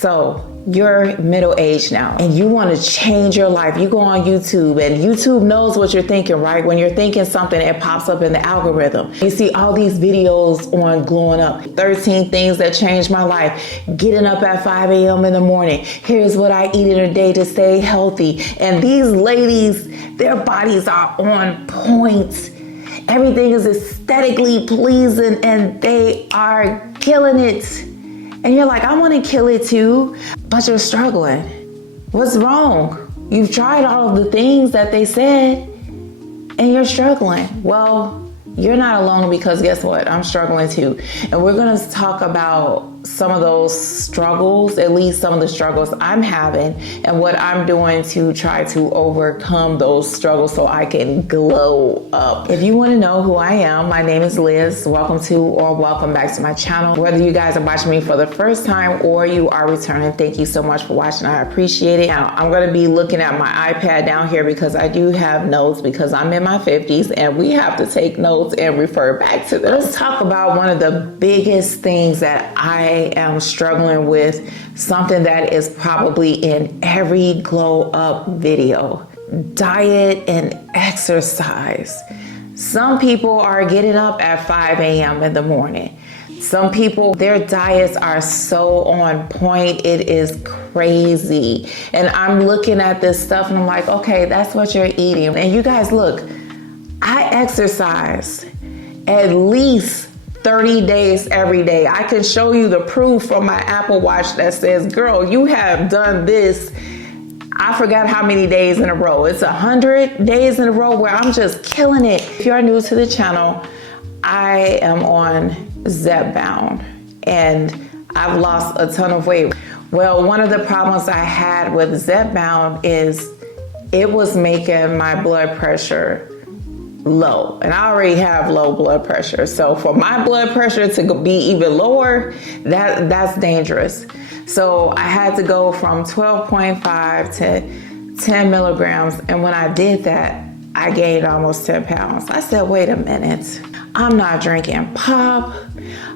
So you're middle-aged now and you want to change your life. You go on YouTube and YouTube knows what you're thinking, right? When you're thinking something, it pops up in the algorithm. You see all these videos on glowing up, 13 things that changed my life, getting up at 5 a.m. in the morning. Here's what I eat in a day to stay healthy. And these ladies, their bodies are on point. Everything is aesthetically pleasing and they are killing it. And you're like, I want to kill it too, but you're struggling. What's wrong? You've tried all of the things that they said and you're struggling. Well, you're not alone, because guess what? I'm struggling too. And we're going to talk about some of those struggles, at least some of the struggles I'm having, and what I'm doing to try to overcome those struggles so I can glow up. If you want to know who I am, my name is Liz. Welcome to or welcome back to my channel. Whether you guys are watching me for the first time or you are returning, thank you so much for watching. I appreciate it. Now, I'm going to be looking at my iPad down here because I do have notes, because I'm in my 50s and we have to take notes and refer back to them. Let's talk about one of the biggest things that I am struggling with, something that is probably in every glow up video: diet and exercise. Some people are getting up at 5 a.m. in the morning. Some people, their diets are so on point, it is crazy. And I'm looking at this stuff and I'm like, okay, that's what you're eating. And you guys, look, I exercise at least 30 days every day. I can show you the proof from my Apple Watch that says, girl, you have done this. I forgot how many days in a row. It's 100 days in a row where I'm just killing it. If you are new to the channel, I am on Zepbound and I've lost a ton of weight. Well, one of the problems I had with Zepbound is it was making my blood pressure low, and I already have low blood pressure. So for my blood pressure to be even lower, that's dangerous. So I had to go from 12.5 to 10 milligrams. And when I did that, I gained almost 10 pounds. I said, wait a minute, I'm not drinking pop.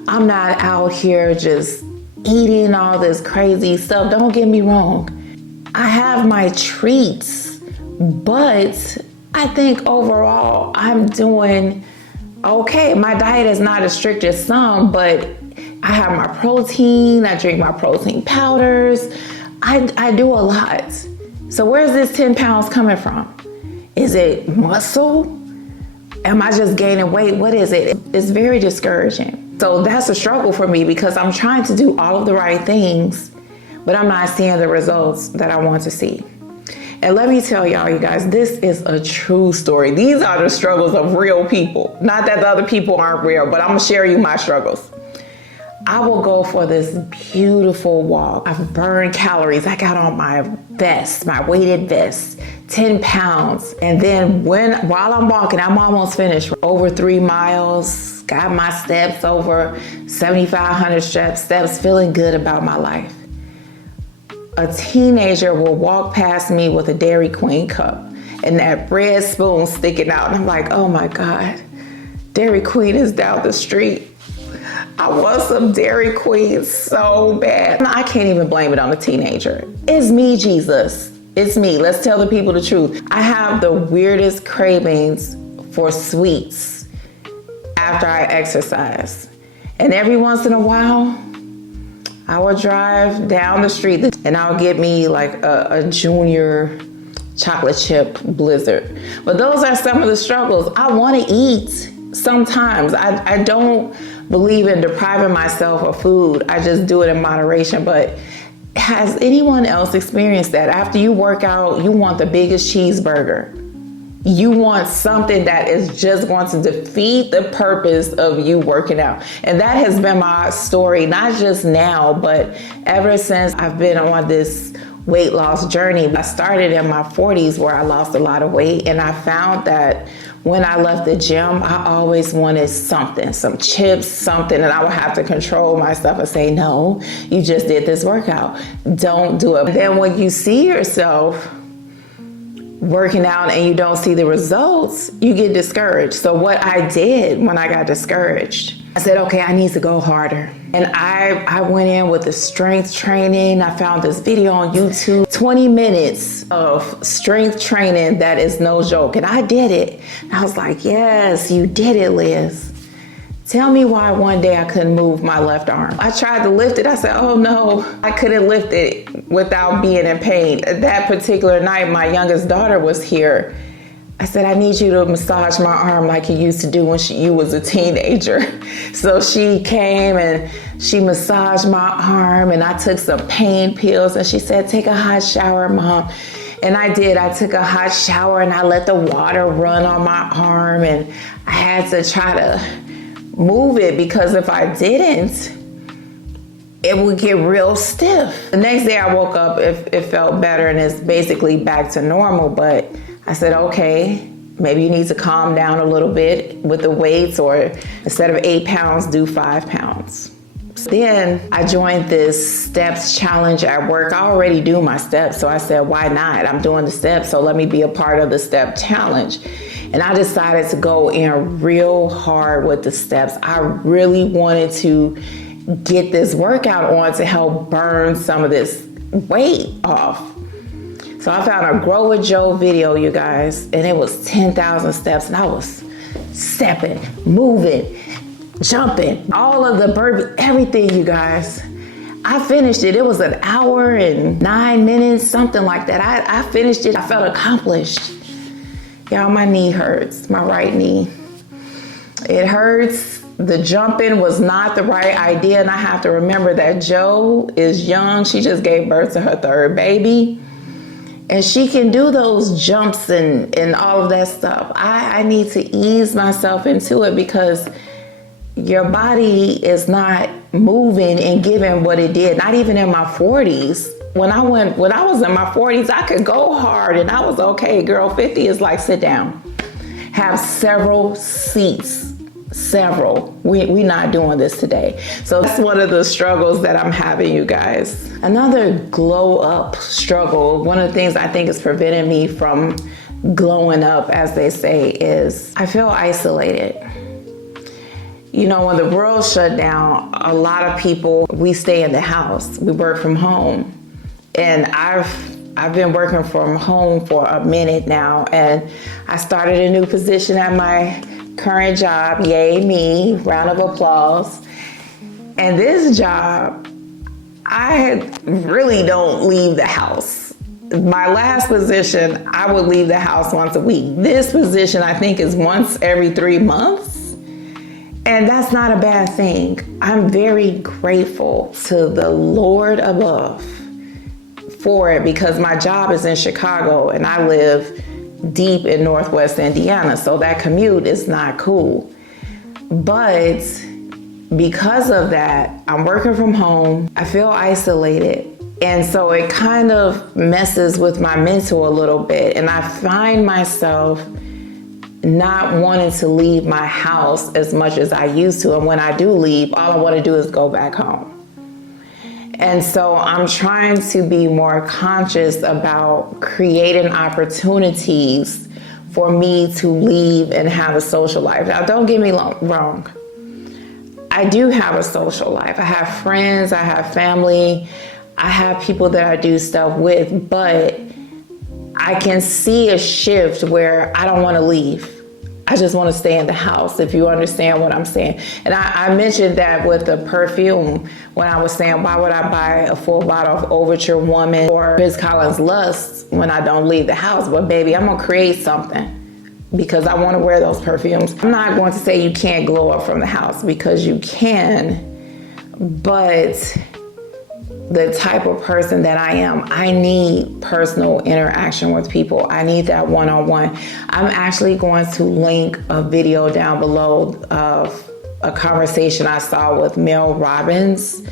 I'm not out here just eating all this crazy stuff. Don't get me wrong. I have my treats, but I think overall I'm doing okay. My diet is not as strict as some, but I have my protein. I drink my protein powders. I do a lot. So where's this 10 pounds coming from? Is it muscle? Am I just gaining weight? What is it? It's very discouraging. So that's a struggle for me because I'm trying to do all of the right things, but I'm not seeing the results that I want to see. And let me tell y'all, you guys, this is a true story. These are the struggles of real people. Not that the other people aren't real, but I'm gonna share you my struggles. I will go for this beautiful walk. I've burned calories. I got on my vest, my weighted vest, 10 pounds. And then while I'm walking, I'm almost finished. Over 3 miles, got my steps over 7,500 steps, feeling good about my life. A teenager will walk past me with a Dairy Queen cup and that red spoon sticking out. And I'm like, oh my God, Dairy Queen is down the street. I want some Dairy Queen so bad. I can't even blame it on a teenager. It's me, Jesus. It's me. Let's tell the people the truth. I have the weirdest cravings for sweets after I exercise. And every once in a while, I would drive down the street and I'll get me like a junior chocolate chip blizzard. But those are some of the struggles. I want to eat sometimes. I don't believe in depriving myself of food. I just do it in moderation. But has anyone else experienced that? After you work out, you want the biggest cheeseburger. You want something that is just going to defeat the purpose of you working out. And that has been my story, not just now, but ever since I've been on this weight loss journey. I started in my 40s where I lost a lot of weight, and I found that when I left the gym, I always wanted something, some chips, something, and I would have to control myself and say, no, you just did this workout. Don't do it. Then when you see yourself working out and you don't see the results, you get discouraged. So what I did when I got discouraged, I said, okay, I need to go harder. And I went in with the strength training. I found this video on YouTube, 20 minutes of strength training that is no joke. And I did it. And I was like, yes, you did it, Liz. Tell me why one day I couldn't move my left arm. I tried to lift it. I said, oh no, I couldn't lift it without being in pain. That particular night, my youngest daughter was here. I said, I need you to massage my arm like you used to do when you was a teenager. So she came and she massaged my arm, and I took some pain pills, and she said, take a hot shower, Mom. And I did. I took a hot shower and I let the water run on my arm, and I had to try to move it because if I didn't, it would get real stiff. The next day I woke up, it felt better, and it's basically back to normal. But I said, okay, maybe you need to calm down a little bit with the weights, or instead of 8 pounds, do 5 pounds. Then I joined this steps challenge at work. I already do my steps, so I said, why not? I'm doing the steps, so let me be a part of the step challenge. And I decided to go in real hard with the steps. I really wanted to get this workout on to help burn some of this weight off. So I found a Grow with Joe video, you guys, and it was 10,000 steps, and I was stepping, moving, jumping, all of the burpees, everything, you guys. I finished it. It was an hour and 9 minutes, something like that. I finished it. I felt accomplished. Y'all, my knee hurts, my right knee. It hurts. The jumping was not the right idea, and I have to remember that Joe is young. She just gave birth to her 3rd baby, and she can do those jumps and all of that stuff. I need to ease myself into it because your body is not moving and giving what it did, not even in my 40s. When I was in my 40s, I could go hard and I was okay, girl. 50 is like, sit down. Have several seats, several. We not doing this today. So that's one of the struggles that I'm having, you guys. Another glow up struggle, one of the things I think is preventing me from glowing up, as they say, is I feel isolated. You know, when the world shut down, a lot of people, we stay in the house. We work from home. And I've been working from home for a minute now, and I started a new position at my current job. Yay me, round of applause. And this job, I really don't leave the house. My last position, I would leave the house once a week. This position, I think, is once every 3 months. And that's not a bad thing. I'm very grateful to the Lord above for it, because my job is in Chicago and I live deep in Northwest Indiana, so that commute is not cool. But because of that, I'm working from home. I feel isolated. And so it kind of messes with my mental a little bit. And I find myself not wanting to leave my house as much as I used to. And when I do leave, all I want to do is go back home. And so I'm trying to be more conscious about creating opportunities for me to leave and have a social life. Now, don't get me wrong. I do have a social life. I have friends, I have family, I have people that I do stuff with, but I can see a shift where I don't want to leave. I just want to stay in the house, if you understand what I'm saying. And I mentioned that with the perfume when I was saying, why would I buy a full bottle of Overture Woman or Chris Collins Lust when I don't leave the house? But baby, I'm going to create something because I want to wear those perfumes. I'm not going to say you can't glow up from the house, because you can, but the type of person that I am, I need personal interaction with people. I need that one-on-one. I'm actually going to link a video down below of a conversation I saw with Mel Robbins.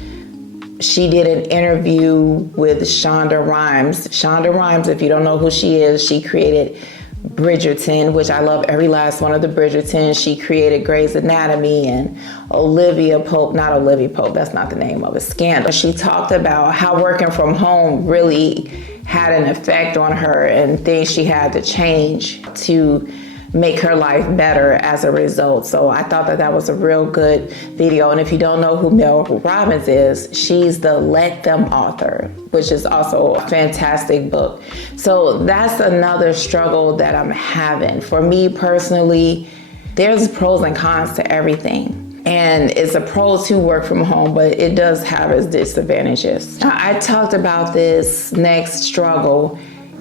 She did an interview with Shonda Rhimes. Shonda Rhimes, if you don't know who she is, she created Bridgerton, which I love every last one of the Bridgerton. She created Grey's Anatomy, and Olivia Pope, not Olivia Pope, that's not the name of it, Scandal. She talked about how working from home really had an effect on her and things she had to change to make her life better as a result. So I thought that that was a real good video. And if you don't know who Mel Robbins is, she's the Let Them author, which is also a fantastic book. So that's another struggle that I'm having. For me personally, there's pros and cons to everything. And it's a pro to work from home, but it does have its disadvantages. Now, I talked about this next struggle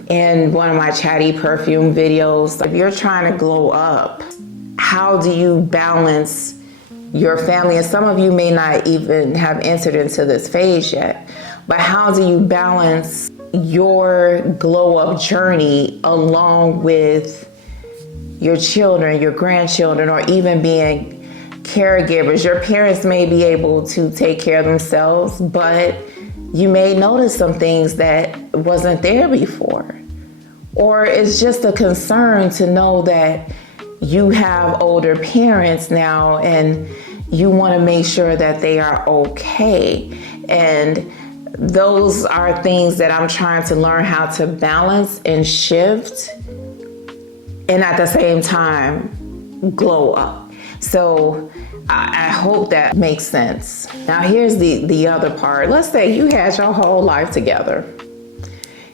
in one of my Chatty Perfume videos. If you're trying to glow up, how do you balance your family? And some of you may not even have entered into this phase yet, but how do you balance your glow up journey along with your children, your grandchildren, or even being caregivers? Your parents may be able to take care of themselves, but you may notice some things that wasn't there before. Or it's just a concern to know that you have older parents now and you want to make sure that they are okay. And those are things that I'm trying to learn how to balance and shift, and at the same time, glow up. So I hope that makes sense. Now here's the other part. Let's say you had your whole life together.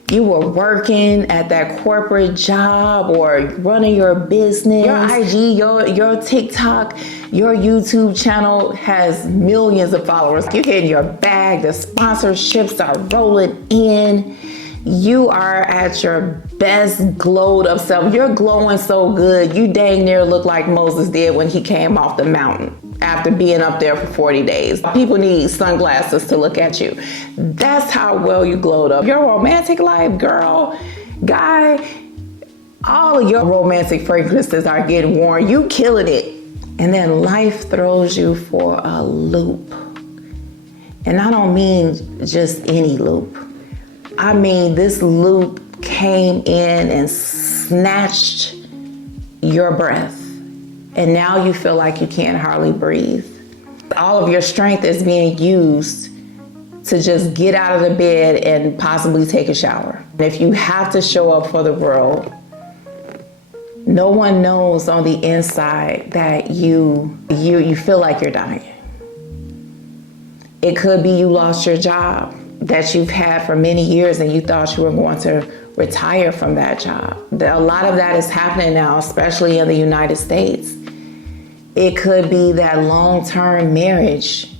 You were working at that corporate job or running your business. Your IG, your TikTok, your YouTube channel has millions of followers. You're getting your bag, the sponsorships are rolling in. You are at your best glowed up self. You're glowing so good, you dang near look like Moses did when he came off the mountain after being up there for 40 days. People need sunglasses to look at you. That's how well you glowed up. Your romantic life, girl, guy, all of your romantic fragrances are getting worn. You killing it. And then life throws you for a loop. And I don't mean just any loop. I mean, this loop came in and snatched your breath. And now you feel like you can't hardly breathe. All of your strength is being used to just get out of the bed and possibly take a shower. If you have to show up for the world, no one knows on the inside that you feel like you're dying. It could be you lost your job that you've had for many years and you thought you were going to retire from that job. A lot of that is happening now, especially in the United States. It could be that long-term marriage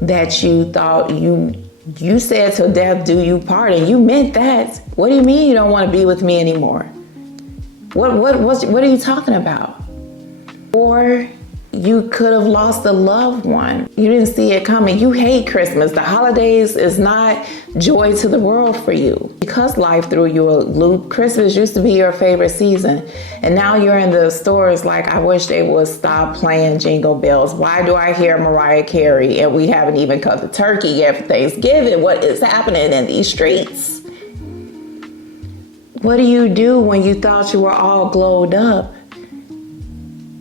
that you thought you said till death do you part, and you meant that. What do you mean you don't want to be with me anymore? What are you talking about? Or you could have lost a loved one. You didn't see it coming. You hate Christmas. The holidays is not joy to the world for you. Because life threw you a loop, Christmas used to be your favorite season. And now you're in the stores like, I wish they would stop playing Jingle Bells. Why do I hear Mariah Carey and we haven't even cut the turkey yet for Thanksgiving? What is happening in these streets? What do you do when you thought you were all glowed up?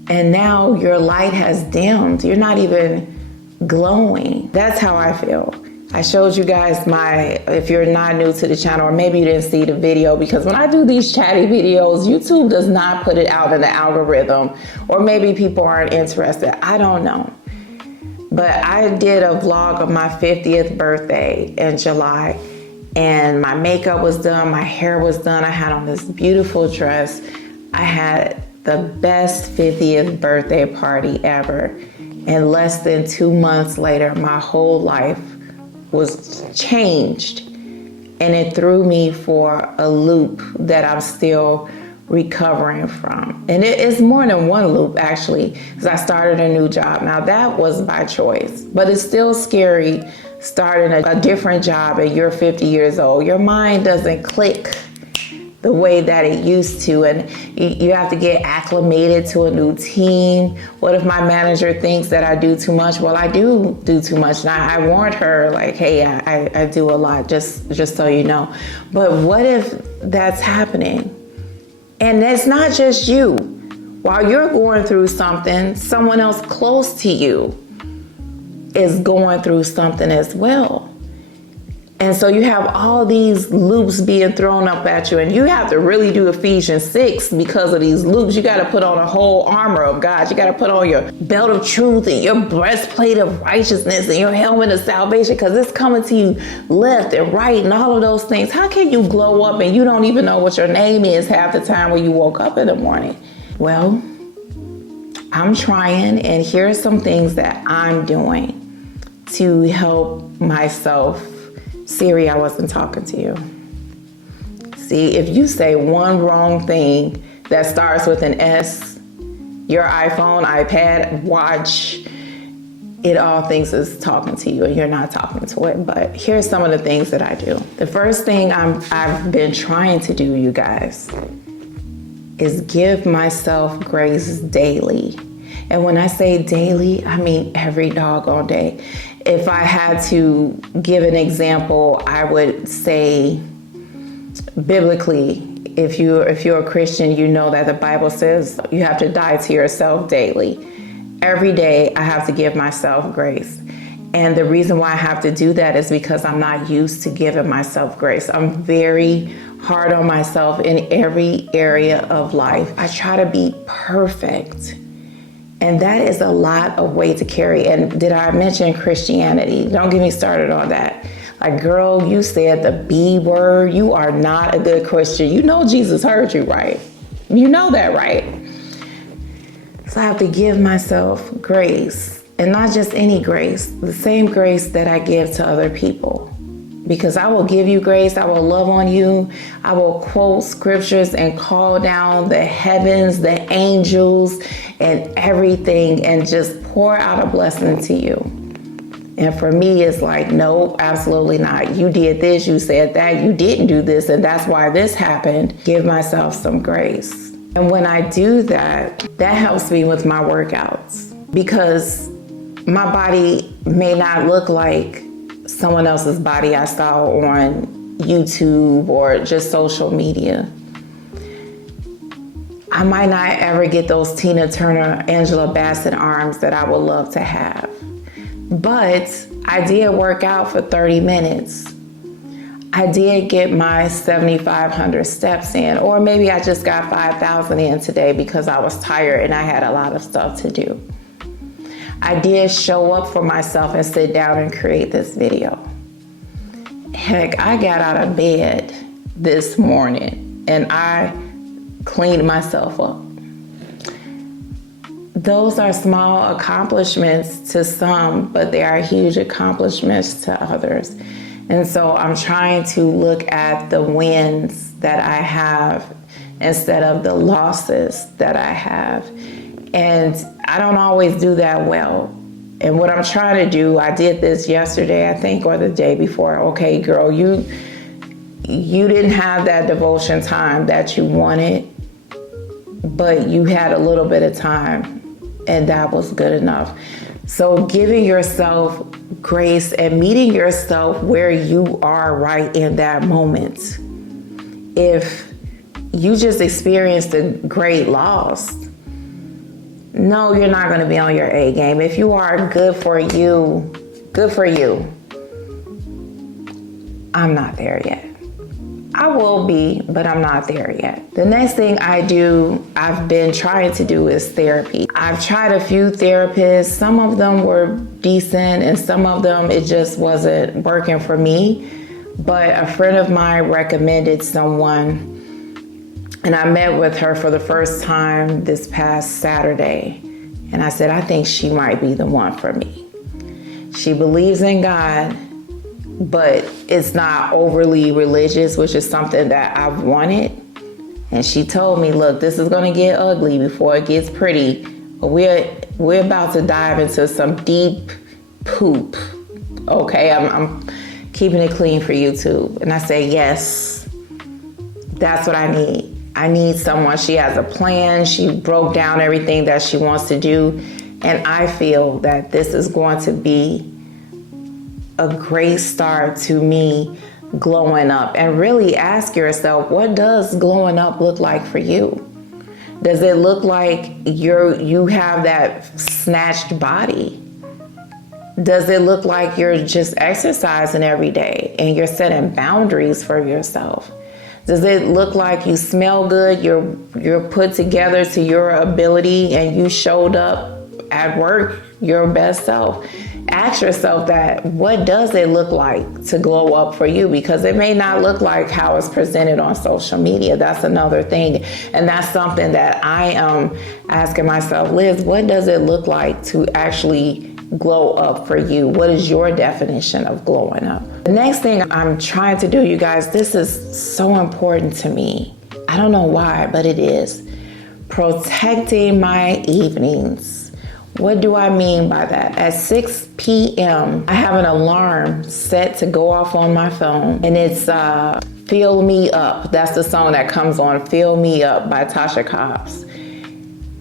And now your light has dimmed. You're not even glowing. That's how I feel. I showed you guys if you're not new to the channel, or maybe you didn't see the video, because when I do these chatty videos, YouTube does not put it out in the algorithm, or maybe people aren't interested. I don't know. But I did a vlog of my 50th birthday in July, and my makeup was done, my hair was done. I had on this beautiful dress. I had the best 50th birthday party ever. And less than 2 months later, my whole life was changed. And it threw me for a loop that I'm still recovering from. And it is more than one loop, actually, because I started a new job. Now that was by choice, but it's still scary starting a different job and you're 50 years old. Your mind doesn't click the way that it used to, and you have to get acclimated to a new team. What if my manager thinks that I do too much? Well, I do too much. And I warned her, like, hey, I do a lot, just so you know. But what if that's happening? And it's not just you. While you're going through something, someone else close to you is going through something as well. And so you have all these loops being thrown up at you, and you have to really do Ephesians 6 because of these loops. You got to put on a whole armor of God. You got to put on your belt of truth and your breastplate of righteousness and your helmet of salvation, because it's coming to you left and right and all of those things. How can you glow up and you don't even know what your name is half the time when you woke up in the morning? Well, I'm trying, and here are some things that I'm doing to help myself. Siri, I wasn't talking to you. See, if you say one wrong thing that starts with an S, your iPhone, iPad, watch, it all thinks it's talking to you and you're not talking to it. But here's some of the things that I do. The first thing I've been trying to do, you guys, is give myself grace daily. And when I say daily, I mean every doggone day. If I had to give an example, I would say biblically, if you're a Christian, you know that the Bible says you have to die to yourself daily. Every day I have to give myself grace. And the reason why I have to do that is because I'm not used to giving myself grace. I'm very hard on myself in every area of life. I try to be perfect. And that is a lot of weight to carry. And did I mention Christianity? Don't get me started on that. Like, girl, you said the B word. You are not a good Christian. You know Jesus heard you, right? You know that, right? So I have to give myself grace. And not just any grace, the same grace that I give to other people. Because I will give you grace, I will love on you, I will quote scriptures and call down the heavens, the angels, and everything, and just pour out a blessing to you. And for me, it's like, no, absolutely not. You did this, you said that, you didn't do this, and that's why this happened. Give myself some grace. And when I do that, that helps me with my workouts, because my body may not look like someone else's body I saw on YouTube or just social media. I might not ever get those Tina Turner, Angela Bassett arms that I would love to have. But I did work out for 30 minutes. I did get my 7,500 steps in, or maybe I just got 5,000 in today because I was tired and I had a lot of stuff to do. I did show up for myself and sit down and create this video. Heck, I got out of bed this morning and I cleaned myself up. Those are small accomplishments to some, but they are huge accomplishments to others. And so I'm trying to look at the wins that I have instead of the losses that I have. And I don't always do that well. And what I'm trying to do, I did this yesterday, I think, or the day before. Okay, girl, you didn't have that devotion time that you wanted, but you had a little bit of time, and that was good enough. So giving yourself grace and meeting yourself where you are right in that moment. If you just experienced a great loss, no, you're not going to be on your A game. If you are, good for you. Good for you. I'm not there yet. I will be, but I'm not there yet. The next thing I've been trying to do is therapy. I've tried a few therapists. Some of them were decent and some of them, it just wasn't working for me. But a friend of mine recommended someone, and I met with her for the first time this past Saturday. And I said, I think she might be the one for me. She believes in God, but it's not overly religious, which is something that I've wanted. And she told me, look, this is gonna get ugly before it gets pretty. But we're about to dive into some deep poop. Okay, I'm keeping it clean for YouTube. And I say, yes, that's what I need. I need someone. She has a plan. She broke down everything that she wants to do. And I feel that this is going to be a great start to me glowing up. And really ask yourself, what does glowing up look like for you? Does it look like you have that snatched body? Does it look like you're just exercising every day and you're setting boundaries for yourself? Does it look like you smell good, you're put together to your ability, and you showed up at work your best self? Ask yourself that. What does it look like to glow up for you? Because it may not look like how it's presented on social media. That's another thing. And that's something that I am asking myself, Liz, what does it look like to actually glow up for you? What is your definition of glowing up? The next thing I'm trying to do, you guys, this is so important to me. I don't know why, but it is. Protecting my evenings. What do I mean by that? At 6 p.m., I have an alarm set to go off on my phone, and it's Fill Me Up. That's the song that comes on, Fill Me Up by Tasha Cobbs.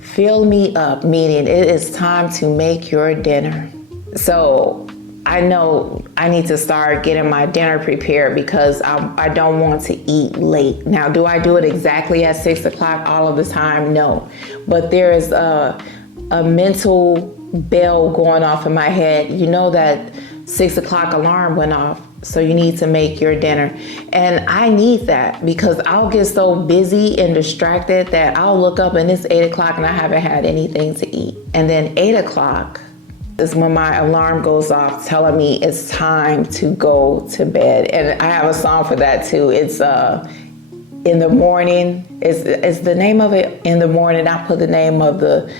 Fill me up, meaning it is time to make your dinner. So I know I need to start getting my dinner prepared because I don't want to eat late. Now, do I do it exactly at 6 o'clock all of the time? No. But there is a mental bell going off in my head. You know that 6 o'clock alarm went off, so you need to make your dinner. And I need that because I'll get so busy and distracted that I'll look up and it's 8 o'clock and I haven't had anything to eat. And then 8 o'clock is when my alarm goes off telling me it's time to go to bed. And I have a song for that too. It's In the Morning. It's the name of it, In the Morning. I put the name of the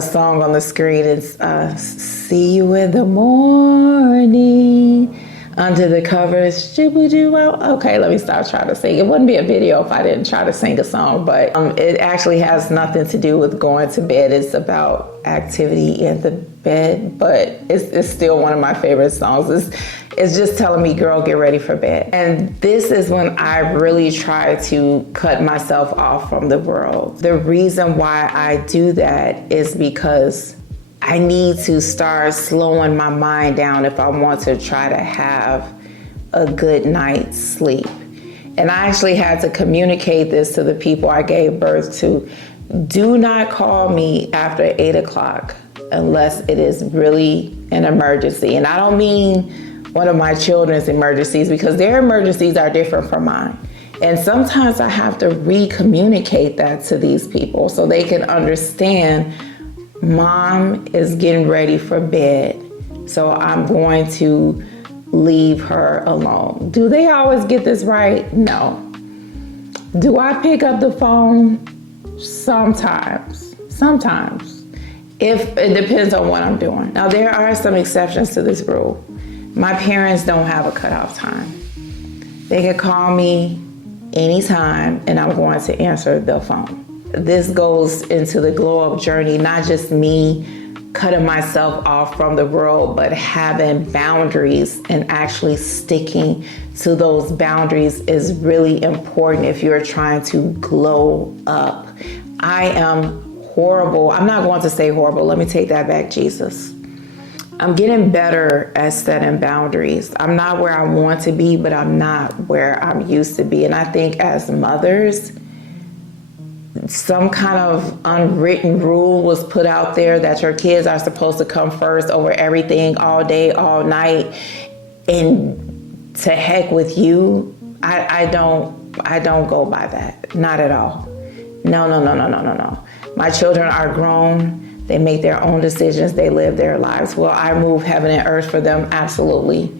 song on the screen. It's See You in the Morning, under the covers. Okay, let me stop trying to sing. It wouldn't be a video if I didn't try to sing a song, but it actually has nothing to do with going to bed. It's about activity in the bed, but it's still one of my favorite songs. It's just telling me, girl, get ready for bed. And this is when I really try to cut myself off from the world. The reason why I do that is because I need to start slowing my mind down if I want to try to have a good night's sleep. And I actually had to communicate this to the people I gave birth to. Do not call me after 8 o'clock unless it is really an emergency. And I don't mean one of my children's emergencies, because their emergencies are different from mine. And sometimes I have to re-communicate that to these people so they can understand Mom is getting ready for bed, so I'm going to leave her alone. Do they always get this right? No. Do I pick up the phone? Sometimes. If it depends on what I'm doing. Now, there are some exceptions to this rule. My parents don't have a cutoff time. They can call me anytime and I'm going to answer the phone. This goes into the glow up journey, not just me cutting myself off from the world, but having boundaries and actually sticking to those boundaries is really important if you're trying to glow up. I am horrible. I'm not going to say horrible. Let me take that back, Jesus. I'm getting better at setting boundaries. I'm not where I want to be, but I'm not where I'm used to be. And I think as mothers, some kind of unwritten rule was put out there that your kids are supposed to come first over everything all day, all night. And to heck with you, I don't go by that. Not at all. No. My children are grown. They make their own decisions. They live their lives. Will I move heaven and earth for them? Absolutely.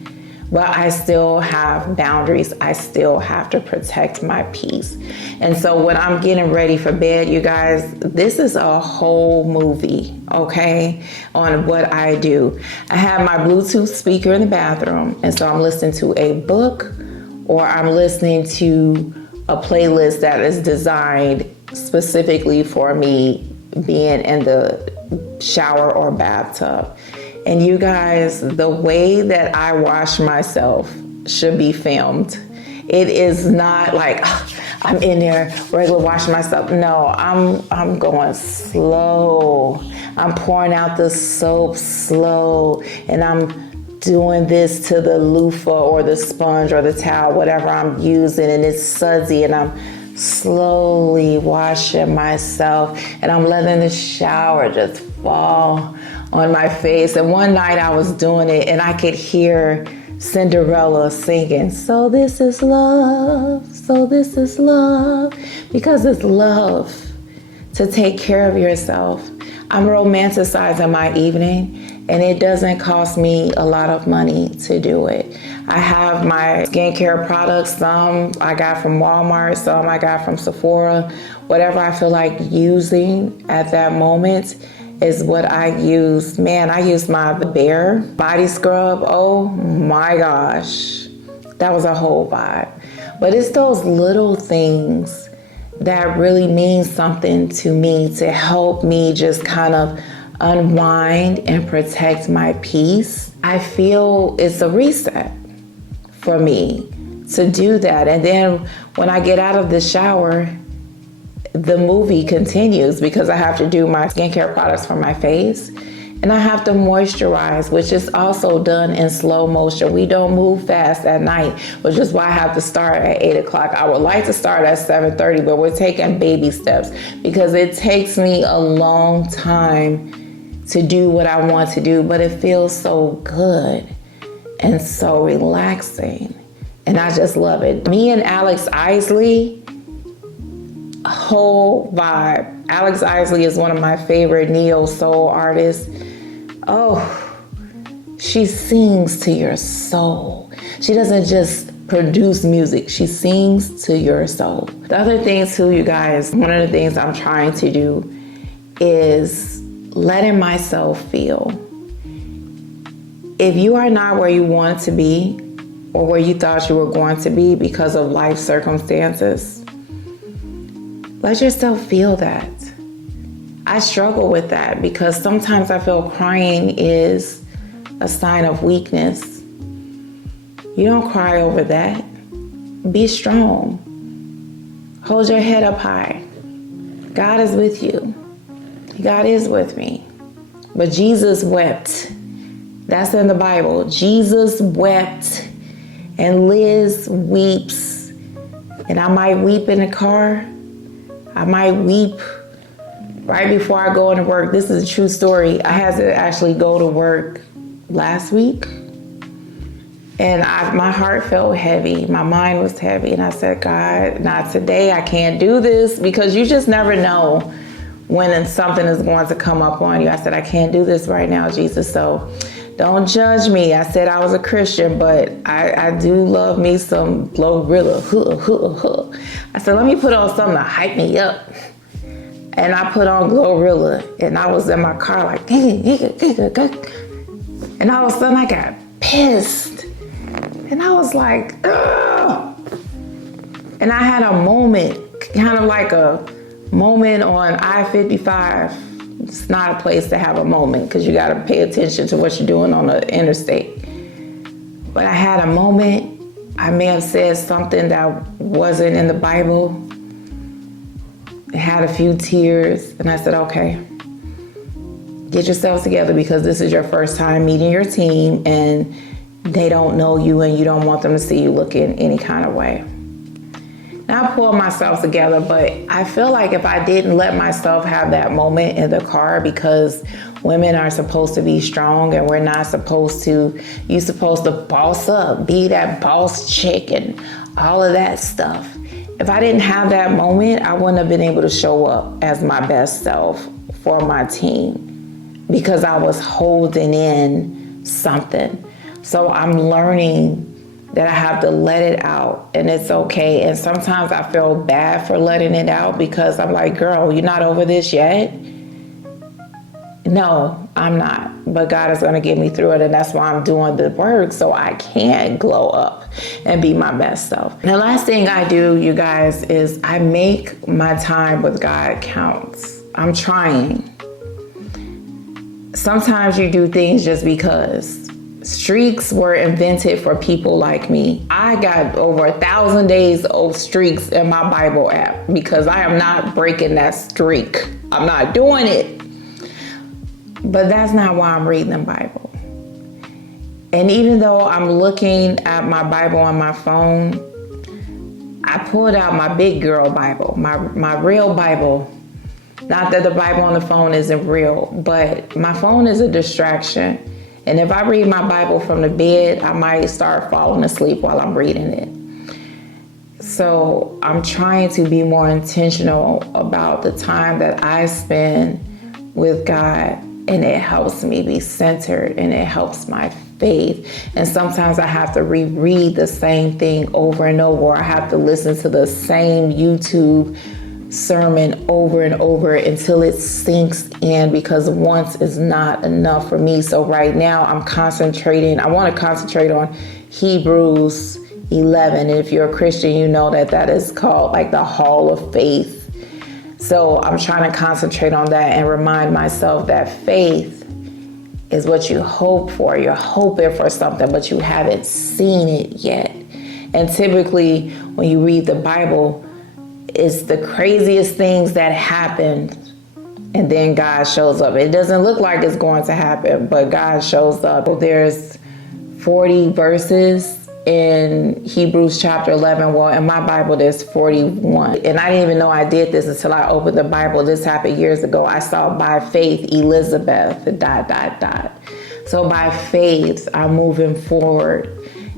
But I still have boundaries. I still have to protect my peace. And so when I'm getting ready for bed, you guys, this is a whole movie, okay, on what I do. I have my Bluetooth speaker in the bathroom, and so I'm listening to a book or I'm listening to a playlist that is designed specifically for me being in the shower or bathtub. And you guys, the way that I wash myself should be filmed. It is not like I'm in there regular washing myself. No, I'm going slow. I'm pouring out the soap slow, and I'm doing this to the loofah or the sponge or the towel, whatever I'm using, and it's sudsy, and I'm slowly washing myself, and I'm letting the shower just fall on my face. And one night I was doing it and I could hear Cinderella singing, "So this is love, so this is love," because it's love to take care of yourself. I'm romanticizing my evening, and it doesn't cost me a lot of money to do it. I have my skincare products, some I got from Walmart, some I got from Sephora. Whatever I feel like using at that moment is what I use. Man, I used my Bare body scrub. Oh my gosh, that was a whole vibe. But it's those little things that really mean something to me to help me just kind of unwind and protect my peace. I feel it's a reset for me to do that. And then when I get out of the shower, the movie continues because I have to do my skincare products for my face and I have to moisturize, which is also done in slow motion. We don't move fast at night, which is why I have to start at 8 o'clock. I would like to start at 7:30, but we're taking baby steps because it takes me a long time to do what I want to do, but it feels so good and so relaxing. And I just love it. Me and Alex Isley, whole vibe. Alex Isley is one of my favorite neo soul artists. Oh, she sings to your soul. She doesn't just produce music, she sings to your soul. The other thing too, you guys, one of the things I'm trying to do is letting myself feel. If you are not where you want to be or where you thought you were going to be because of life circumstances, let yourself feel that. I struggle with that because sometimes I feel crying is a sign of weakness. You don't cry over that. Be strong. Hold your head up high. God is with you. God is with me. But Jesus wept. That's in the Bible. Jesus wept. And Liz weeps. And I might weep in the car. I might weep right before I go into work. This is a true story. I had to actually go to work last week. And my heart felt heavy. My mind was heavy. And I said, God, not today. I can't do this, because you just never know when something is going to come up on you. I said, I can't do this right now, Jesus. So don't judge me. I said I was a Christian, but I do love me some Glorilla. I said, let me put on something to hype me up. And I put on Glorilla, and I was in my car like, and all of a sudden I got pissed. And I was like, ugh. And I had a moment, kind of like a moment on I-55. It's not a place to have a moment because you got to pay attention to what you're doing on the interstate. But I had a moment. I may have said something that wasn't in the Bible. I had a few tears, and I said, okay, get yourselves together, because this is your first time meeting your team and they don't know you and you don't want them to see you looking any kind of way. Now I pulled myself together, but I feel like if I didn't let myself have that moment in the car, because women are supposed to be strong and we're not supposed to, you're supposed to boss up, be that boss chick and all of that stuff. If I didn't have that moment, I wouldn't have been able to show up as my best self for my team, because I was holding in something. So I'm learning that I have to let it out, and it's okay. And sometimes I feel bad for letting it out, because I'm like, girl, you're not over this yet? No, I'm not. But God is going to get me through it, and that's why I'm doing the work, so I can glow up and be my best self. And the last thing I do, you guys, is I make my time with God counts. I'm trying. Sometimes you do things just because. Streaks were invented for people like me. I got over 1,000 days of streaks in my Bible app, because I am not breaking that streak. I'm not doing it. But that's not why I'm reading the Bible. And even though I'm looking at my Bible on my phone, I pulled out my big girl Bible, my real Bible, Not that the Bible on the phone isn't real, but my phone is a distraction. And if I read my Bible from the bed, I might start falling asleep while I'm reading it. So I'm trying to be more intentional about the time that I spend with God, and it helps me be centered and it helps my faith. And sometimes I have to reread the same thing over and over, or I have to listen to the same YouTube sermon over and over until it sinks in, because once is not enough for me. So right now I want to concentrate on Hebrews 11. And if you're a Christian, you know that is called like the Hall of Faith. So I'm trying to concentrate on that and remind myself that faith is what you hope for. You're hoping for something, but you haven't seen it yet. And typically when you read the Bible, it's the craziest things that happen, and then God shows up. It doesn't look like it's going to happen, but God shows up. There's 40 verses in Hebrews chapter 11. Well, in my Bible, there's 41. And I didn't even know I did this until I opened the Bible. This happened years ago. I saw by faith, Elizabeth, ... So by faith, I'm moving forward.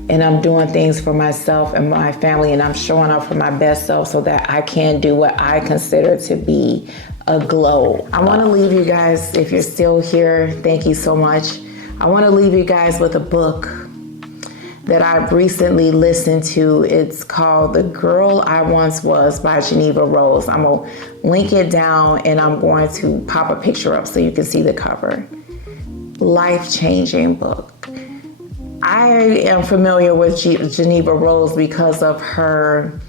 And I'm doing things for myself and my family, and I'm showing up for my best self so that I can do what I consider to be a glow. I want to leave you guys, if you're still here, thank you so much. I want to leave you guys with a book that I've recently listened to. It's called The Girl I Once Was by Geneva Rose. I'm going to link it down, and I'm going to pop a picture up so you can see the cover. Life-changing book. I am familiar with Geneva Rose because of her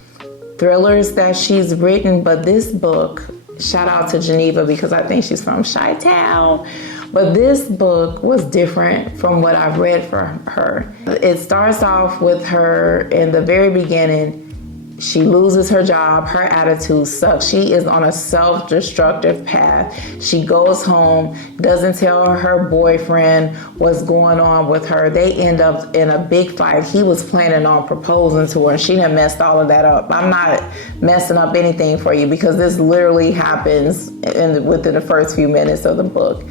thrillers that she's written, but this book, shout out to Geneva because I think she's from Chi-Town, but this book was different from what I've read for her. It starts off with her in the very beginning. She loses her job, her attitude sucks. She is on a self-destructive path. She goes home, doesn't tell her boyfriend what's going on with her. They end up in a big fight. He was planning on proposing to her, and she done messed all of that up. I'm not messing up anything for you because this literally happens within the first few minutes of the book.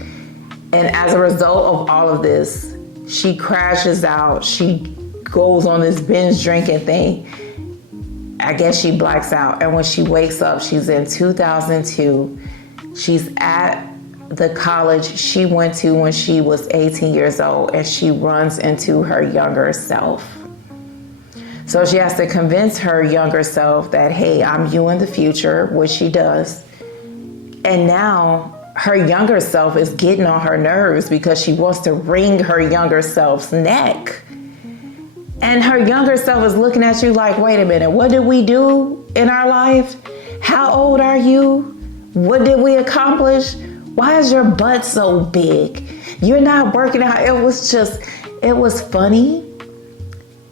And as a result of all of this, she crashes out. She goes on this binge drinking thing. I guess she blacks out. And when she wakes up, she's in 2002. She's at the college she went to when she was 18 years old, and she runs into her younger self. So she has to convince her younger self that, hey, I'm you in the future, which she does. And now her younger self is getting on her nerves because she wants to wring her younger self's neck. And her younger self is looking at you like, wait a minute, what did we do in our life? How old are you? What did we accomplish? Why is your butt so big? You're not working out. It was funny.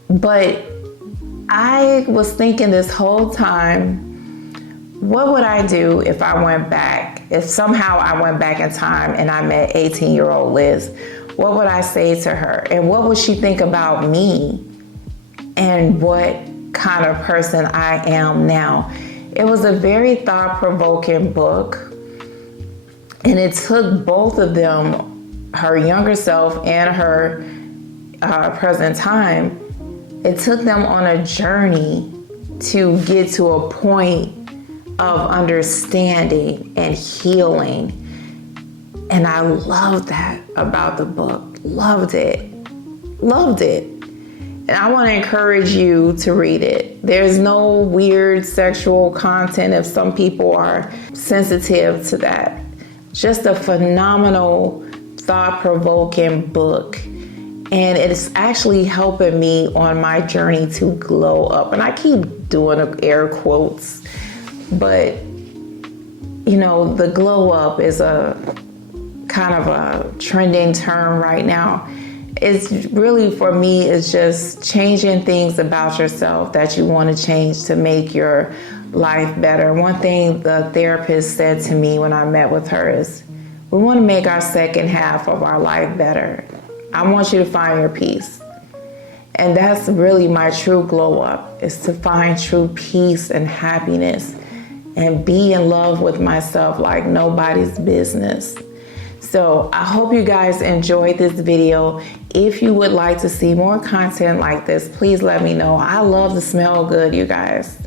But I was thinking this whole time, what would I do if I went back? If somehow I went back in time and I met 18-year-old Liz, what would I say to her? And what would she think about me? And what kind of person I am now. It was a very thought-provoking book, and it took both of them, her younger self and her present time, it took them on a journey to get to a point of understanding and healing. And I loved that about the book. Loved it. And I want to encourage you to read it. There's no weird sexual content if some people are sensitive to that. Just a phenomenal, thought-provoking book. And it's actually helping me on my journey to glow up. And I keep doing air quotes, but you know, the glow up is a kind of a trending term right now. It's really, for me, it's just changing things about yourself that you want to change to make your life better. One thing the therapist said to me when I met with her is, we want to make our second half of our life better. I want you to find your peace. And that's really my true glow up, is to find true peace and happiness and be in love with myself like nobody's business. So I hope you guys enjoyed this video. If you would like to see more content like this, please let me know. I love to smell good, you guys.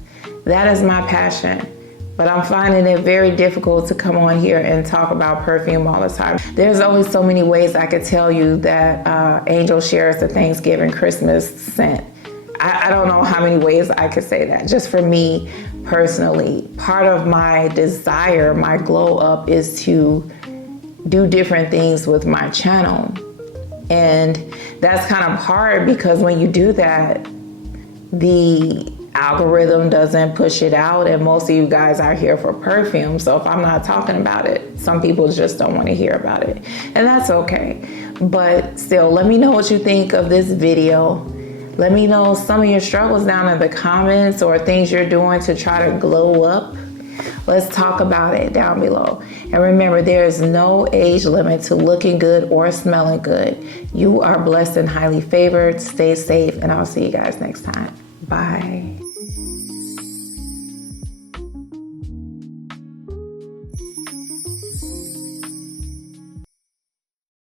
That is my passion. But I'm finding it very difficult to come on here and talk about perfume all the time. There's always so many ways I could tell you that Angel shares the Thanksgiving Christmas scent. I don't know how many ways I could say that. Just for me personally, part of my desire, my glow up, is to do different things with my channel. And that's kind of hard because when you do that, the algorithm doesn't push it out, and most of you guys are here for perfume. So if I'm not talking about it, some people just don't want to hear about it, and that's okay. But still, let me know what you think of this video. Let me know some of your struggles down in the comments, or things you're doing to try to glow up. Let's talk about it down below. And remember, there is no age limit to looking good or smelling good. You are blessed and highly favored. Stay safe, and I'll see you guys next time. Bye.